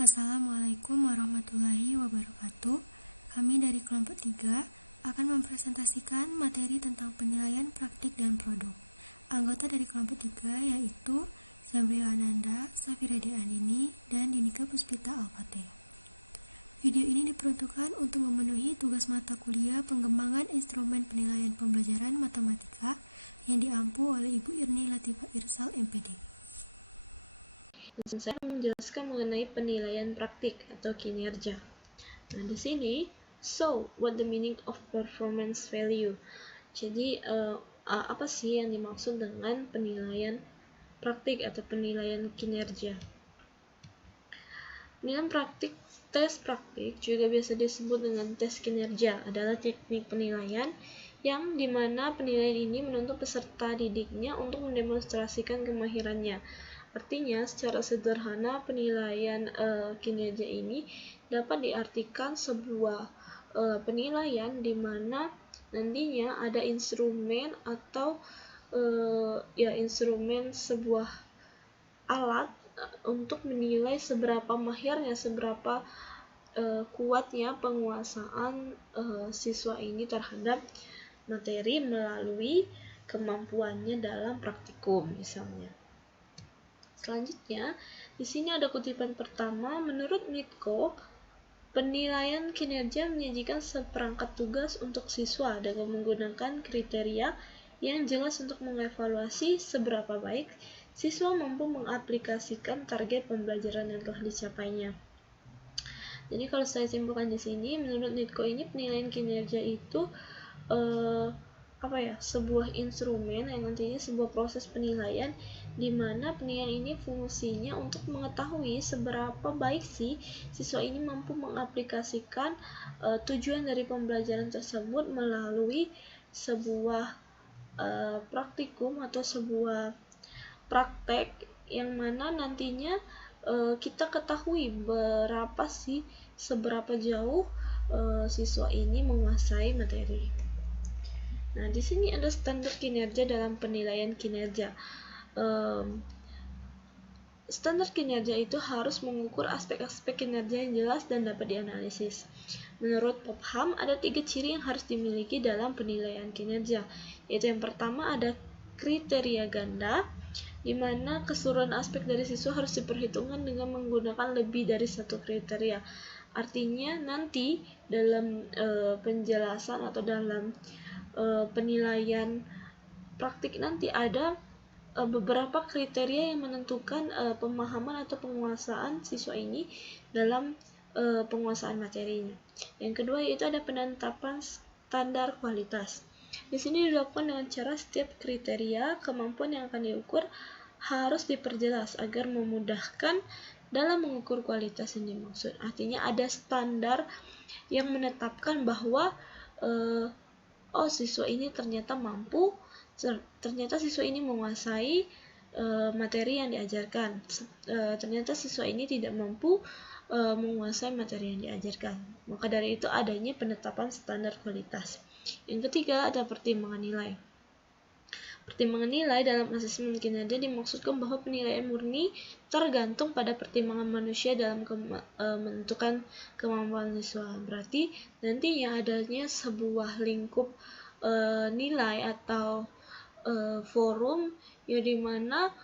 Assalamualaikum warahmatullahi wabarakatuh. Kami dari kelompok 3 akan mempresentasikan materi tentang penilaian praktik dan produk. Anggota dari kelompok 3 yaitu Zamrio Ananda, Safira Deanini, dan Dinika Puspita Alfate. Video ini diperuntukkan untuk memenuhi tugas mata kuliah pengembangan instrumen penilaian pembelajaran matematika yang diampu oleh Ibu Irni Latifah Irsal, MPD. Saya akan menjelaskan mengenai penilaian praktik atau kinerja. Nah, di sini, so what the meaning of performance value? Jadi, apa sih yang dimaksud dengan penilaian praktik atau penilaian kinerja? Penilaian praktik, tes praktik juga biasa disebut dengan tes kinerja, adalah teknik penilaian yang dimana penilaian ini menuntut peserta didiknya untuk mendemonstrasikan kemahirannya. Artinya, secara sederhana, penilaian kinerja ini dapat diartikan sebuah penilaian di mana nantinya ada instrumen atau instrumen sebuah alat untuk menilai seberapa mahirnya, seberapa kuatnya penguasaan siswa ini terhadap materi melalui kemampuannya dalam praktikum misalnya. Selanjutnya, di sini ada kutipan pertama, menurut Mitko, penilaian kinerja menyajikan seperangkat tugas untuk siswa dengan menggunakan kriteria yang jelas untuk mengevaluasi seberapa baik siswa mampu mengaplikasikan target pembelajaran yang telah dicapainya. Jadi kalau saya simpulkan di sini, menurut Mitko ini penilaian kinerja itu sebuah instrumen yang nantinya sebuah proses penilaian di mana penilaian ini fungsinya untuk mengetahui seberapa baik sih siswa ini mampu mengaplikasikan tujuan dari pembelajaran tersebut melalui sebuah praktikum atau sebuah praktek yang mana nantinya kita ketahui seberapa jauh siswa ini menguasai materi. Nah, di sini ada standar kinerja dalam penilaian kinerja. Standar kinerja itu harus mengukur aspek-aspek kinerja yang jelas dan dapat dianalisis. Menurut Popham, ada 3 ciri yang harus dimiliki dalam penilaian kinerja, yaitu yang pertama ada kriteria ganda, di mana keseluruhan aspek dari siswa harus diperhitungkan dengan menggunakan lebih dari satu kriteria. Artinya nanti dalam penjelasan atau dalam penilaian praktik nanti ada beberapa kriteria yang menentukan pemahaman atau penguasaan siswa ini dalam penguasaan materinya. Yang kedua yaitu ada penetapan standar kualitas. Di sini dilakukan dengan cara setiap kriteria kemampuan yang akan diukur harus diperjelas agar memudahkan dalam mengukur kualitas yang dimaksud. Artinya ada standar yang menetapkan bahwa siswa ini ternyata mampu, ternyata siswa ini menguasai materi yang diajarkan, ternyata siswa ini tidak mampu menguasai materi yang diajarkan. Maka dari itu adanya penetapan standar kualitas. Yang ketiga ada pertimbangan nilai. Pertimbangan nilai dalam asesmen kinerja dimaksudkan bahwa penilaian murni tergantung pada pertimbangan manusia dalam menentukan kemampuan siswa. Berarti nantinya adanya sebuah lingkup nilai atau forum yang dimana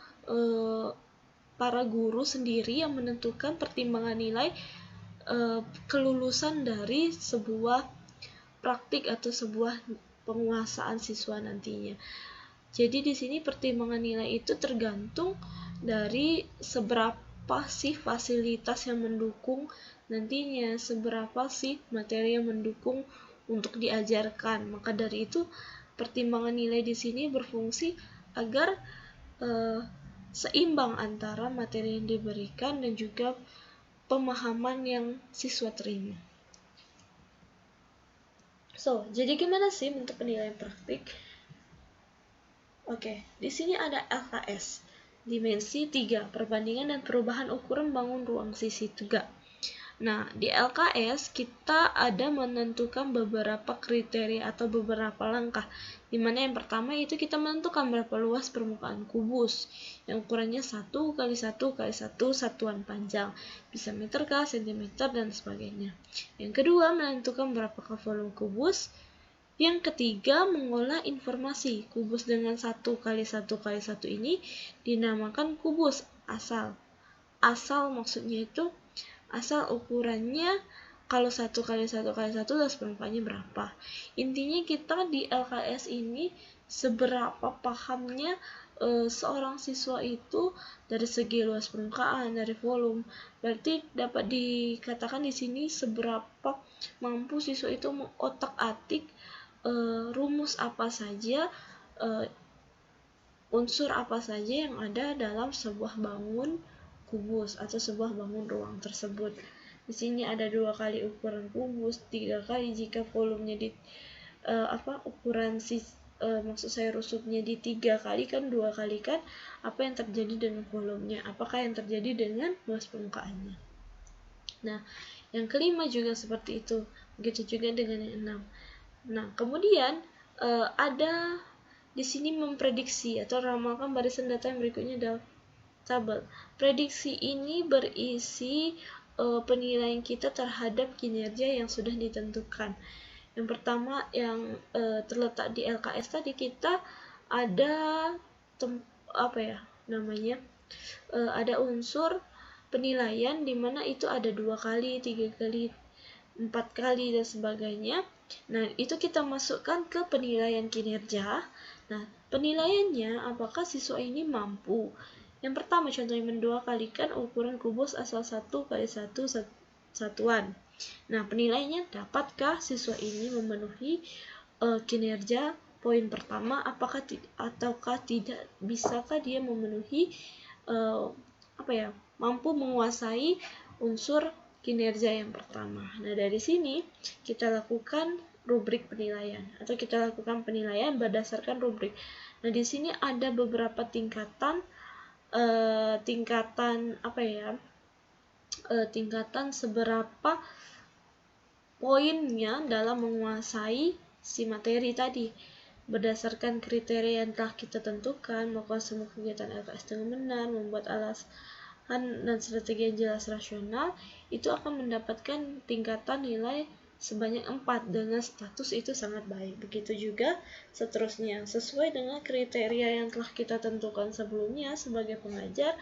para guru sendiri yang menentukan pertimbangan nilai kelulusan dari sebuah praktik atau sebuah penguasaan siswa nantinya. Jadi di sini pertimbangan nilai itu tergantung dari seberapa sih fasilitas yang mendukung nantinya, seberapa sih materi yang mendukung untuk diajarkan. Maka dari itu pertimbangan nilai di sini berfungsi agar seimbang antara materi yang diberikan dan juga pemahaman yang siswa terima. Jadi gimana sih bentuk penilaian praktik? Oke, di sini ada LKS, dimensi 3, perbandingan dan perubahan ukuran bangun ruang sisi tegak. Nah, di LKS kita ada menentukan beberapa kriteria atau beberapa langkah, dimana yang pertama itu kita menentukan berapa luas permukaan kubus, yang ukurannya 1 kali 1 kali 1 satuan panjang, bisa meter kah, sentimeter, dan sebagainya. Yang kedua, menentukan berapakah volume kubus. Yang ketiga, mengolah informasi. Kubus dengan 1 kali 1 kali 1 ini dinamakan kubus asal. Asal maksudnya itu asal ukurannya kalau 1 kali 1 kali 1 luas permukaannya berapa. Intinya kita di LKS ini seberapa pahamnya seorang siswa itu dari segi luas permukaan, dari volume. Berarti dapat dikatakan di sini seberapa mampu siswa itu mengotak-atik rumus apa saja, unsur apa saja yang ada dalam sebuah bangun kubus atau sebuah bangun ruang tersebut. Di sini ada 2 kali ukuran kubus, 3 kali jika volumenya di ukuran maksud saya rusuknya di 3 kali kan 2 kali kan apa yang terjadi dengan volumenya, apakah yang terjadi dengan luas permukaannya. Nah, yang kelima juga seperti itu, begitu juga dengan yang 6. Nah, kemudian ada di sini memprediksi atau ramalkan barisan data yang berikutnya adalah tabel. Prediksi ini berisi penilaian kita terhadap kinerja yang sudah ditentukan. Yang pertama yang terletak di LKS tadi, kita ada ada unsur penilaian di mana itu ada 2 kali, 3 kali, 4 kali dan sebagainya. Nah, itu kita masukkan ke penilaian kinerja. Nah, penilaiannya apakah siswa ini mampu. Yang pertama contohnya mendua-kalikan ukuran kubus asal 1 kali 1 satuan. Nah, penilaiannya dapatkah siswa ini memenuhi kinerja poin pertama, ataukah tidak, bisakah dia memenuhi mampu menguasai unsur kinerja yang pertama. Nah, dari sini kita lakukan rubrik penilaian atau kita lakukan penilaian berdasarkan rubrik. Nah, di sini ada beberapa tingkatan seberapa poinnya dalam menguasai si materi tadi. Berdasarkan kriteria yang telah kita tentukan, melakukan semua kegiatan LKS dengan benar, membuat alasan dan strategi yang jelas rasional, itu akan mendapatkan tingkatan nilai sebanyak 4 dengan status itu sangat baik. Begitu juga seterusnya, sesuai dengan kriteria yang telah kita tentukan sebelumnya sebagai pengajar,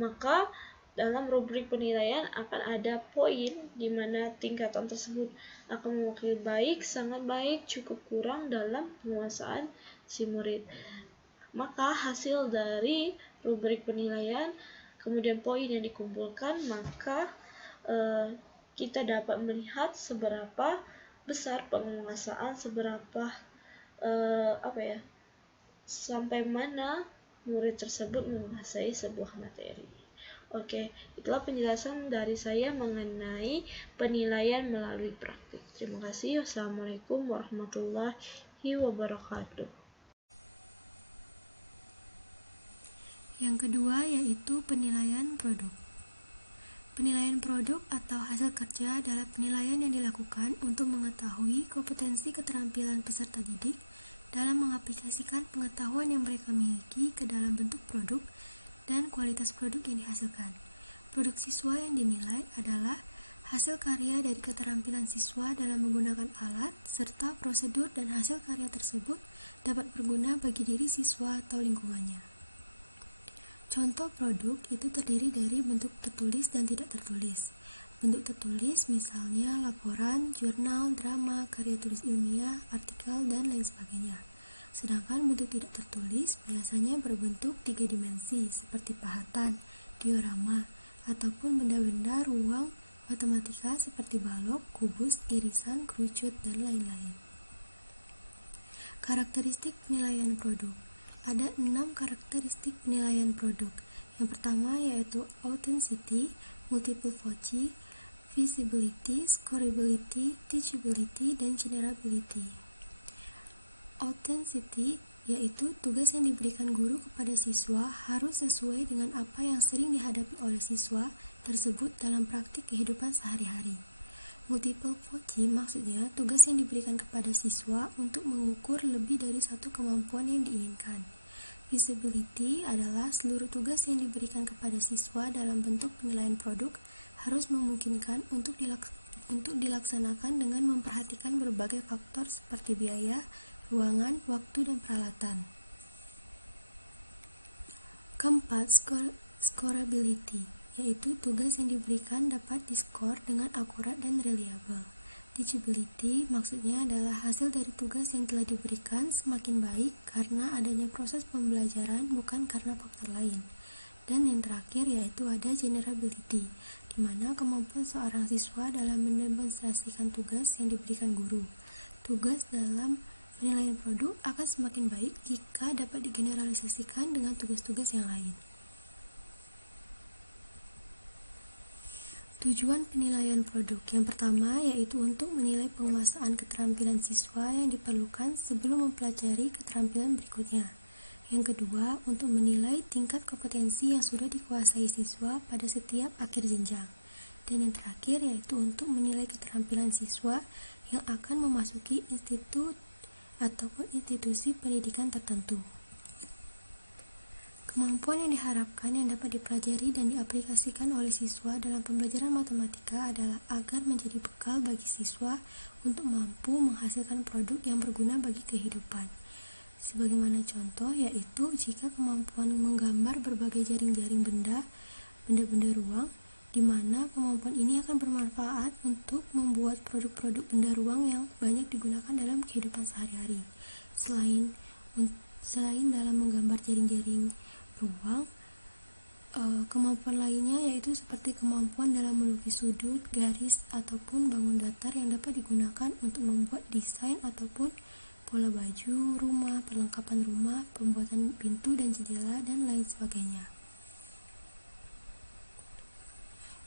maka dalam rubrik penilaian akan ada poin di mana tingkatan tersebut akan mewakili baik, sangat baik, cukup kurang dalam penguasaan si murid. Maka hasil dari rubrik penilaian kemudian poin yang dikumpulkan, maka kita dapat melihat seberapa besar penguasaan, seberapa sampai mana murid tersebut menguasai sebuah materi. Oke, itulah penjelasan dari saya mengenai penilaian melalui praktik. Terima kasih. Wassalamualaikum warahmatullahi wabarakatuh. Yang kedua yaitu penilaian produk. Penilaian produk atau hasil kerja adalah penilaian yang dilakukan untuk mengetahui kompetensi keterampilan peserta didik dalam mengaplikasikan pengetahuan yang mereka miliki ke dalam bentuk produk dan kualitas produk yang dihasilkan. Produk siswa yang dinilai adalah hasil karya dari keterampilan siswa dalam menggunakan alat, serta prosedur dan hasil karya tersebut dapat berguna bagi diri siswa atau lingkungannya. Contoh produk itu terdiri dari bentuk tertulis dan tidak tertulis. Bentuk tertulis misalnya laporan, jurnal, drama, karya tulis ilmiah, artikel, dan lain sebagainya. Sedangkan bentuk tidak tertulis biasanya berbentuk 3 dimensi seperti pahatan, diorama, ataupun benda-benda ruang matematika seperti balok, kubus, irisan, kerucut, dan lain-lain. Karakteristik penilaian produk. Ada 6 karakteristik penilaian produk. Yang pertama yaitu authenticity, multiple voci, visibility, scorability, teachability, dan generability. Authenticity yaitu tugas yang diberikan guru kepada siswa harus sesuai dengan apa yang sering dihadapi oleh siswa tersebut dalam praktik kehidupan sehari-hari. Multiple POCI maksudnya tugas yang diberikan kepada siswa untuk mengukur lebih dari satu kemampuan yang diinginkan. Feasibility adalah seluruh tugas yang diberikan kepada siswa dalam bentuk penilaian produk harus memungkinkan untuk dilaksanakan dengan memperhatikan berbagai faktor seperti biaya, ruangan, waktu, dan peralatan. Keempat, scorability, yaitu tugas yang diberikan dapat diskor dengan akurat dan reliable. Teachability maksudnya adalah hasil dari tugas yang telah diberikan semakin baik karena adanya proses pembelajaran bukan karena faktor lain. Dan yang terakhir yaitu ada generability, di mana kemampuan seorang siswa dalam mendemonstrasikan tugas yang diberikan guru. Tugas dalam penilaian produk akan semakin baik jika dapat digeneralisasikan dengan tugas-tugas yang lain. Tujuan penilaian produk yang pertama yaitu untuk menilai penguasaan keterampilan siswa yang diperlukan sebelum mempelajari keterampilan berikutnya. Yang kedua, untuk menilai tingkat kompetensi yang sudah dikuasai siswa pada setiap akhir jenjang. Dan yang terakhir yaitu untuk menilai keterampilan siswa yang akan memasuki institut ataupun institusi pendidikan tertentu. Kemampuan yang diharapkan yang dapat dipelajari dan diaplikasikan oleh siswa dalam pembelajaran matematika adalah agar menjadi bekal bagi siswa untuk mampu menghasilkan produk yang berguna bagi kehidupan. Sebagaimana contoh yaitu jika kemampuan menggambar berbagai jaring-jaring benda-benda ruang, di mana kemampuan ini akan bermanfaat untuk membuat produk-produk benda ruang yang banyak digunakan dalam kehidupan sehari-hari. Selain dalam menggambar jaring-jaring ruang, kemampuan lainnya yaitu seperti kemampuan dalam melukis sudut, garis, ataupun bangun datar yang dapat digunakan untuk membuat desain ataupun pola baju, rumah, perlengkapan rumah, pembuatan pintu dan jendela, dan lain sebagainya.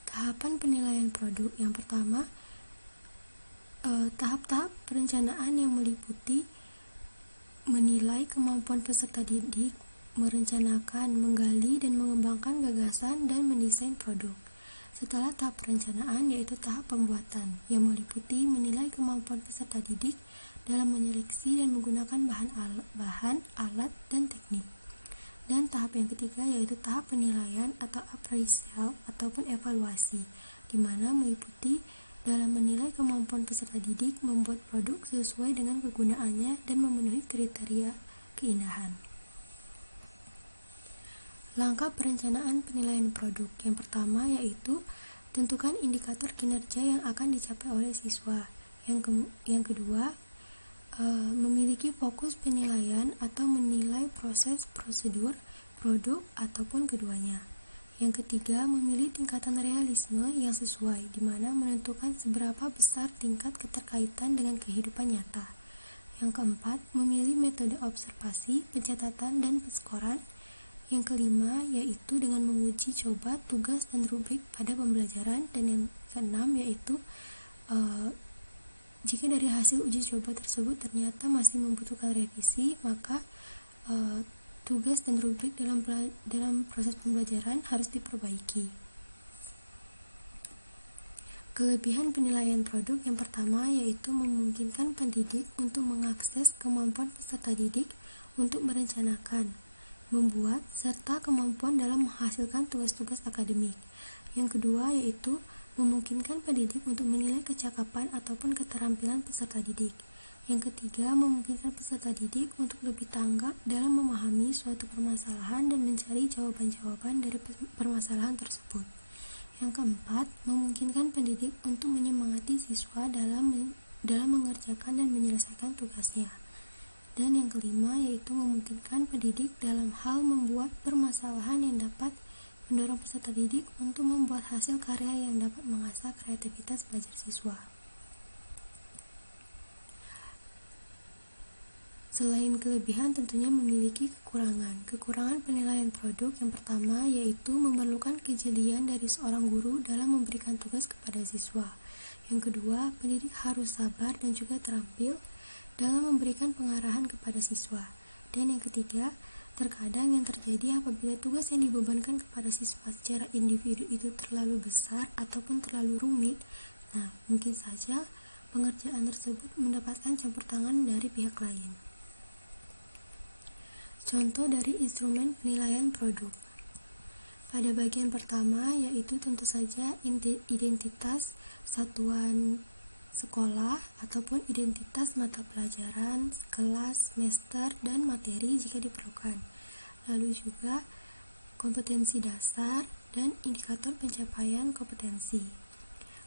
Tahapan penilaian produk yang pertama, tahap-tahap perencanaan yang meliputi menilai kemampuan peserta didik, merencanakan, menggali, dan mengembangkan gagasan dan mendesain produk. Setelah tahap perencanaan yaitu tahap pembuatan yang meliputi menilai kemampuan peserta didik dalam menyeleksi dan menggunakan bahan, alat, dan teknik. Dan tahap yang ketiga yaitu tahap penilaian atau appraisal ataupun evaluasi, di mana meliputi dalam menilai kemampuan peserta didik membuat produk sesuai dengan kegunaannya dan memenuhi kriteria keindahan. Langkah perencanaan penilaian produk yang pertama yaitu tentukan indikator kinerja yang akan dicapai oleh siswa. Yang kedua, memiliki fokus penilaian atau menilai proses, prosedur, produk, ataupun keduanya. Yang ketiga, memilih tingkatan realisme yang sesuai, di mana menentukan seberapa besar tingkat keterkaitan dengan kehidupan nyata. Yang keempat, memilih metode observasi, pencatatan, dan penskoran. Yang kelima, yaitu dengan menguji coba tugas dan rubrik pada pembelajaran. Dan yang keenam, yaitu jika dari hasil uji coba tersebut ternyata masih membutuhkan revisi, maka tugas dan rubrik dalam proses pembelajaran harus diperbaiki. Kelebihan penilaian produk yang pertama yaitu memungkinkan pendidik untuk mengakses kemampuan peserta didik untuk merencanakan, membuat, serta kemampuan dalam menghasilkan tugas-tugas akademik. Yang kedua yaitu memungkinkan pendidik untuk menilai kecakapan ataupun keterampilan peserta didik. Yang ketiga, memungkinkan peserta didik untuk lebih tanggap dalam memahami suatu permasalahan dan mencari jawaban-jawaban dari permasalahan tersebut. Yang keempat, memungkinkan pendidik untuk menyemangati siswa dalam mengerjakan dan menyelesaikan tugasnya. Dan yang kelima yaitu memungkinkan pendidik dalam hal membuat permasalahan yang dapat mendorong peserta didik untuk membuat hasil karya yang dapat mengasah kreativitas belajar siswa. Selain kelebihan tentunya memiliki kekurangan. Kekurangan penilaian produk yang pertama yaitu memerlukan kejelian dari seorang guru dalam memberikan tugas kepada siswa. Yang kedua, pendidik harus sabar dan juga terampil dalam memberikan pengarahan kepada siswa. Dan yang ketiga, terkadang yang terjadi apabila tugas yang dibebankan kepada siswa secara individu itu terlalu besar ataupun terlalu rumit, nah mungkin saja pengerjaan tersebut mendapatkan campur tangan dari pihak lain. Contoh dari instrumen penilaian produk. Pada bagian pertama, yaitu tentu saja identitas satuan sekolah ataupun identitas mata pelajaran, kelas, semester, dan materi jika diperlukan. Lalu juga kompetensi dasar dan indikator pencapaian kompetensi.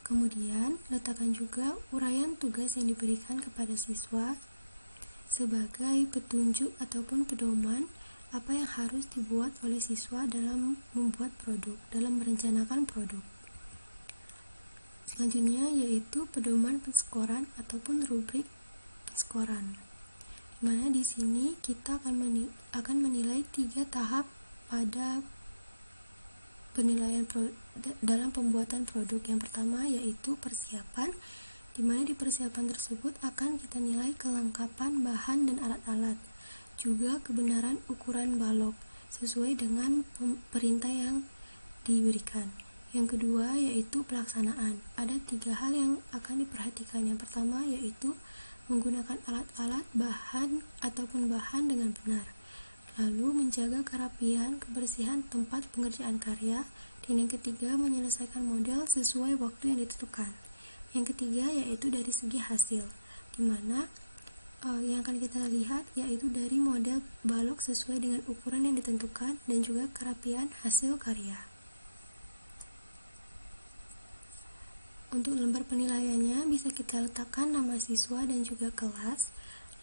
Kemudian, letakkan juga uraian tugas yang diberikan kepada siswa sebagai petunjuk ataupun pedoman apa yang harus dibuat oleh siswa dalam membuat produk, dalam merencanakan produk. Selanjutnya yaitu pedoman penskoran ataupun rubrik penskoran. Dimana di sini kita akan menilai 3 tahap pada penilaian dalam pembuatan produk. Yang pertama yaitu persiapan, di mana di persiapan tersebut akan kita nilai kelengkapan bahan dan alat-alat, juga kebenaran ukuran balok sesuai dengan perintah yang diberikan. Yang kedua yaitu pelaksanaan. Ada 3 hal yang akan diperhatikan. Yang pertama yaitu menggunakan alat-alat, bahan ataupun bahan dengan benar. Lalu menjaga kerapian, kebersihan tempat pengerjaan karya. Dan yang ketiga menyelesaikan model sesuai waktu yang ditentukan. Yang ketiga yaitu dari segi hasil, dimana yang akan kita lihat yaitu dari model balok sesuai dengan ukuran yang ditentukan dan juga kerapian hasil karya. Untuk lembar penilaiannya bisa kita letakkan nama siswa dan juga kelas,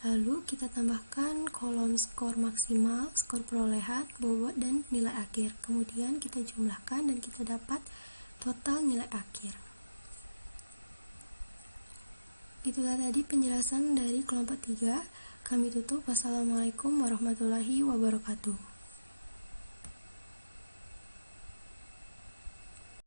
lalu kita tambahkan kolom skor maksimal, skor perolehan, bobot, dan nilai akhir. Kemudian kita jumlahkan dan kita dapat total nilai akhir. Itulah tadi penjelasan dari kelompok 3. Kami tutup. Wassalamualaikum warahmatullahi wabarakatuh.